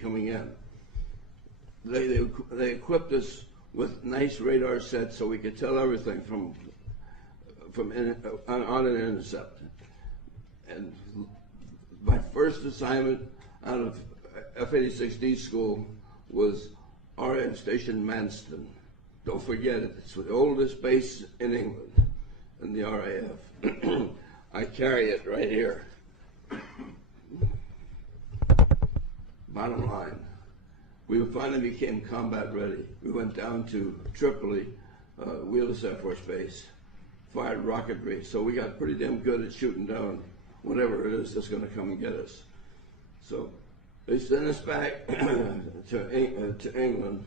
coming in. They equipped us with nice radar sets so we could tell everything from on an intercept. And my first assignment out of F-86D school was RAF Station Manston. Don't forget it. It's the oldest base in England, in the RAF. I carry it right here. Bottom line, we finally became combat ready. We went down to Tripoli, Wheelers Air Force Base, fired rocketry, so we got pretty damn good at shooting down whatever it is that's going to come and get us. So they sent us back to England,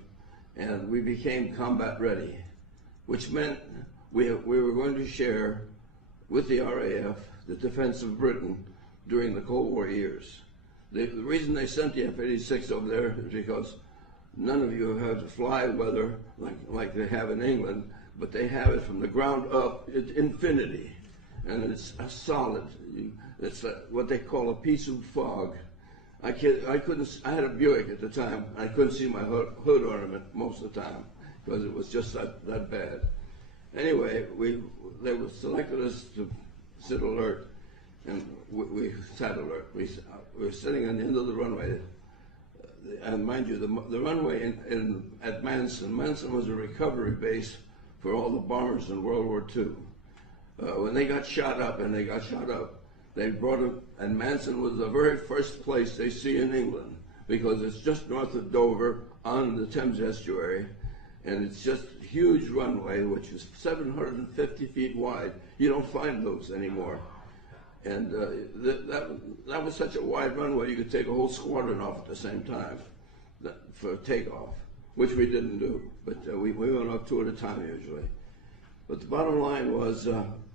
and we became combat ready, which meant we were going to share with the RAF the defense of Britain during the Cold War years. The reason they sent the F-86 over there is because none of you have to fly weather like they have in England, but they have it from the ground up. It's infinity, and it's a solid. It's what they call a piece of fog. I had a Buick at the time. I couldn't see my hood ornament most of the time because it was just that bad. Anyway, they selected us to sit alert, and we sat alert. We were sitting on the end of the runway. And mind you, the runway at Manson was a recovery base for all the bombers in World War II. When they got shot up, they brought them, and Manson was the very first place they see in England because it's just north of Dover on the Thames estuary, and it's just a huge runway, which is 750 feet wide. You don't find those anymore. And that was such a wide runway, you could take a whole squadron off at the same time for takeoff, which we didn't do. But we went off two at a time usually. But the bottom line was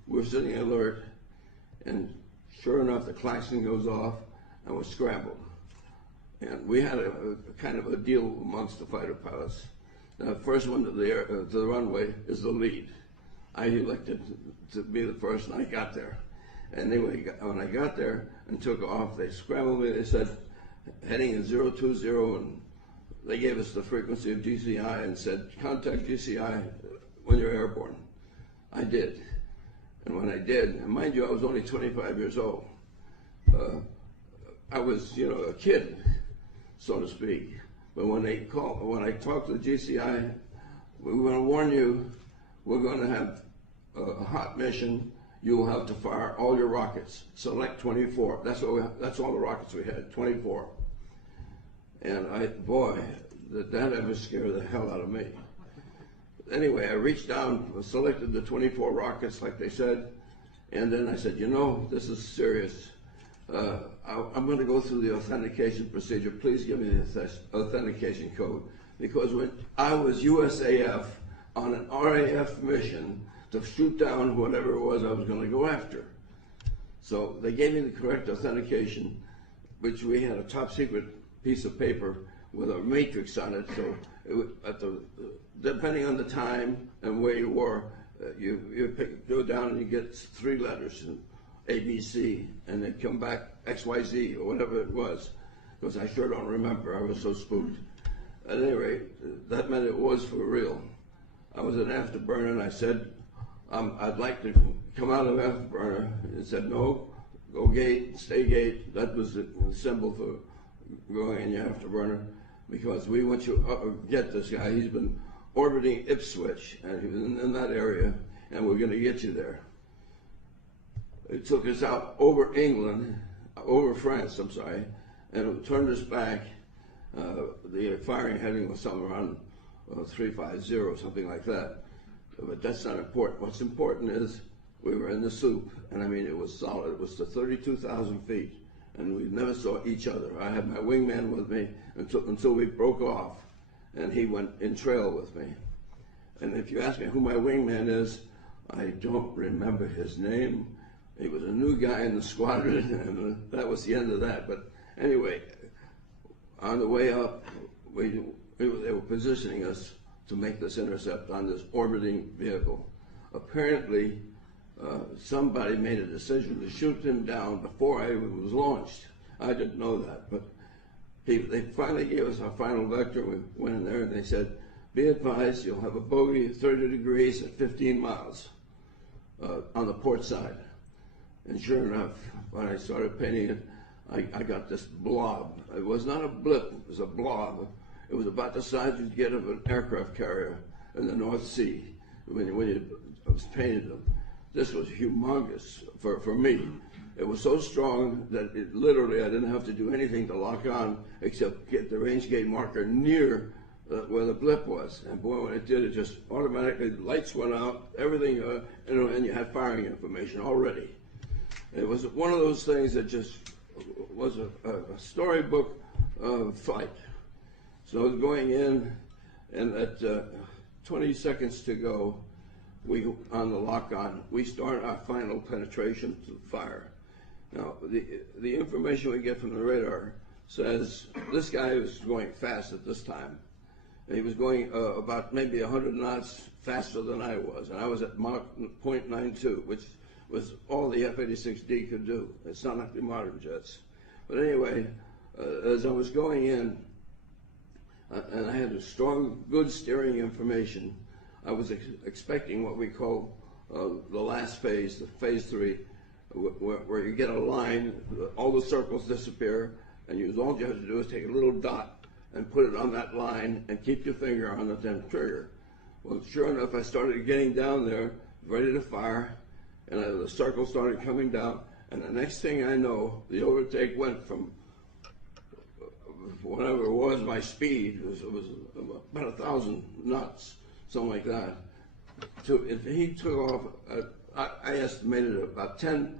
we were sitting alert, and sure enough, the klaxon goes off, and we're scrambled. And we had a kind of a deal amongst the fighter pilots. The first one to the runway is the lead. I elected to be the first, and I got there. And anyway, when I got there and took off, they scrambled me. They said, heading in 020, and they gave us the frequency of GCI and said, contact GCI when you're airborne. I did. And when I did, and mind you, I was only 25 years old. I was, a kid, so to speak. But when I talked to the GCI, we're going to warn you, we're going to have a hot mission. You will have to fire all your rockets. Select 24. That's all the rockets we had, 24. And that ever scared the hell out of me. Anyway, I reached down, selected the 24 rockets like they said, and then I said, this is serious. I'm going to go through the authentication procedure. Please give me the authentication code. Because when I was USAF on an RAF mission to shoot down whatever it was I was going to go after. So they gave me the correct authentication, which we had a top secret piece of paper with a matrix on it. So depending on the time and where you were, you go down and you get 3 letters, ABC, and they come back XYZ or whatever it was, because I sure don't remember. I was so spooked. At any rate, that meant it was for real. I was an afterburner, and I said, I'd like to come out of afterburner. It said, no, go gate, stay gate. That was the symbol for going in your afterburner, because we want you to get this guy. He's been orbiting Ipswich, and he was in that area, and we're going to get you there. It took us out over England, over France, I'm sorry, and it turned us back. The firing heading was somewhere around 350, something like that. But that's not important. What's important is we were in the soup, and I mean, it was solid. It was to 32,000 feet, and we never saw each other. I had my wingman with me until we broke off, and he went in trail with me. And if you ask me who my wingman is, I don't remember his name. He was a new guy in the squadron, and that was the end of that. But anyway, on the way up, they were positioning us to make this intercept on this orbiting vehicle. Apparently, somebody made a decision to shoot him down before I was launched. I didn't know that, but They finally gave us our final vector. We went in there and they said, be advised, you'll have a bogey 30 degrees at 15 miles on the port side. And sure enough, when I started painting it, I got this blob. It was not a blip, it was a blob. It was about the size you'd get of an aircraft carrier in the North Sea when you was painted them. This was humongous for me. It was so strong that it literally I didn't have to do anything to lock on except get the range gate marker near where the blip was. And boy, when it did, it just automatically, lights went out, everything, and you had firing information already. It was one of those things that just was a storybook fight. So I was going in, and at 20 seconds to go, on the lock-on, we start our final penetration to the fire. Now, the information we get from the radar says this guy was going fast at this time. And he was going about maybe 100 knots faster than I was, and I was at Mach .92, which was all the F-86D could do. It's not like the modern jets. But anyway, as I was going in, and I had a strong, good steering information, I was expecting what we call the last phase, the phase 3, where you get a line, all the circles disappear, and all you have to do is take a little dot and put it on that line and keep your finger on the damn trigger. Well, sure enough, I started getting down there, ready to fire, and the circle started coming down, and the next thing I know, the overtake went from whatever it was, my speed, it was about 1,000 knots, something like that. He took off, I estimated about 10,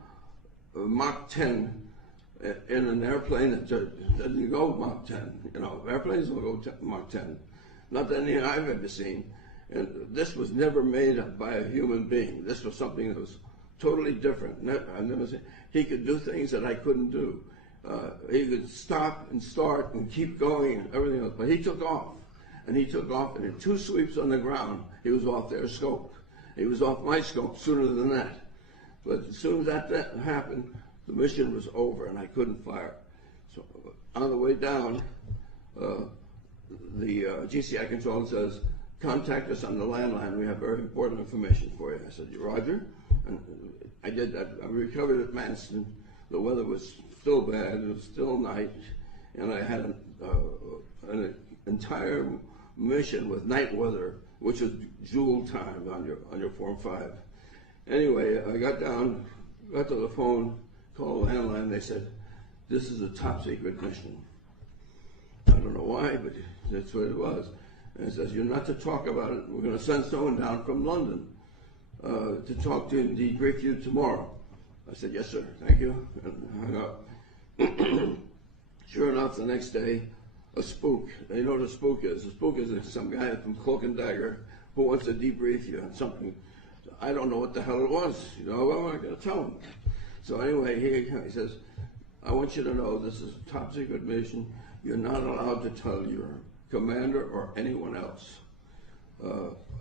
Mach 10, in an airplane that doesn't go Mach 10. You know, airplanes don't go Mach 10. Not that any I've ever seen. And this was never made by a human being. This was something that was totally different. I've never seen. He could do things that I couldn't do. He could stop and start and keep going and everything else. But he took off. And he took off, and in 2 sweeps on the ground, he was off their scope. He was off my scope sooner than that. But as soon as that happened, the mission was over, and I couldn't fire. So on the way down, the GCI controller says, contact us on the landline. We have very important information for you. I said, Roger. And I did that. I recovered at Manston. The weather was still bad. It was still night. And I had an entire mission with night weather, which was Joule time on your Form 5. Anyway, I got to the phone, called the landline. They said, this is a top secret mission. I don't know why, but that's what it was. And it says, you're not to talk about it. We're going to send someone down from London to talk to you and debrief you tomorrow. I said, yes, sir, thank you, and hung up. Sure enough, the next day, a spook. You know what a spook is? A spook is some guy from Cloak and Dagger who wants to debrief you on something. I don't know what the hell it was. You know, what am I going to tell him? So anyway, he says, I want you to know this is a top secret mission. You're not allowed to tell your commander or anyone else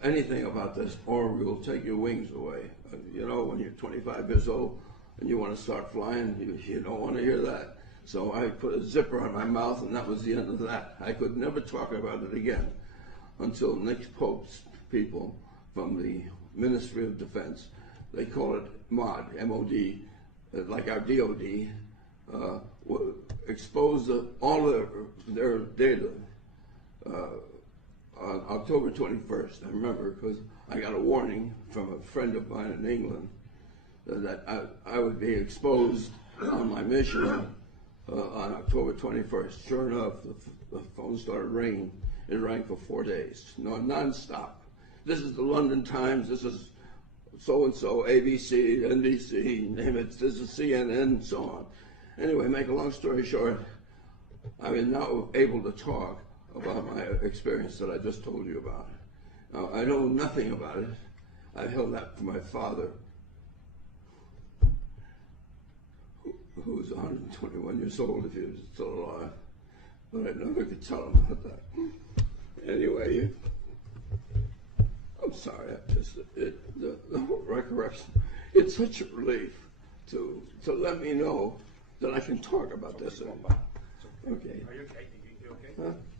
anything about this, or we'll take your wings away. You know, when you're 25 years old and you want to start flying, you don't want to hear that. So I put a zipper on my mouth, and that was the end of that. I could never talk about it again until Nick Pope's people from the Ministry of Defense, they call it MOD, M-O-D, like our DOD, exposed all of their data on October 21st. I remember because I got a warning from a friend of mine in England that I would be exposed on my mission on October 21st. Sure enough, the phone started ringing. It rang for 4 days, non-stop. This is the London Times, this is so-and-so, ABC, NBC, name it, this is CNN, and so on. Anyway, make a long story short, I'm now able to talk about my experience that I just told you about. Now, I know nothing about it. I held that from my father, who was 121 years old if he was still alive, but I never could tell him about that. Anyway, I'm sorry, the whole recollection, it's such a relief to let me know that I can talk about this. Okay. Are you okay? You okay? Huh?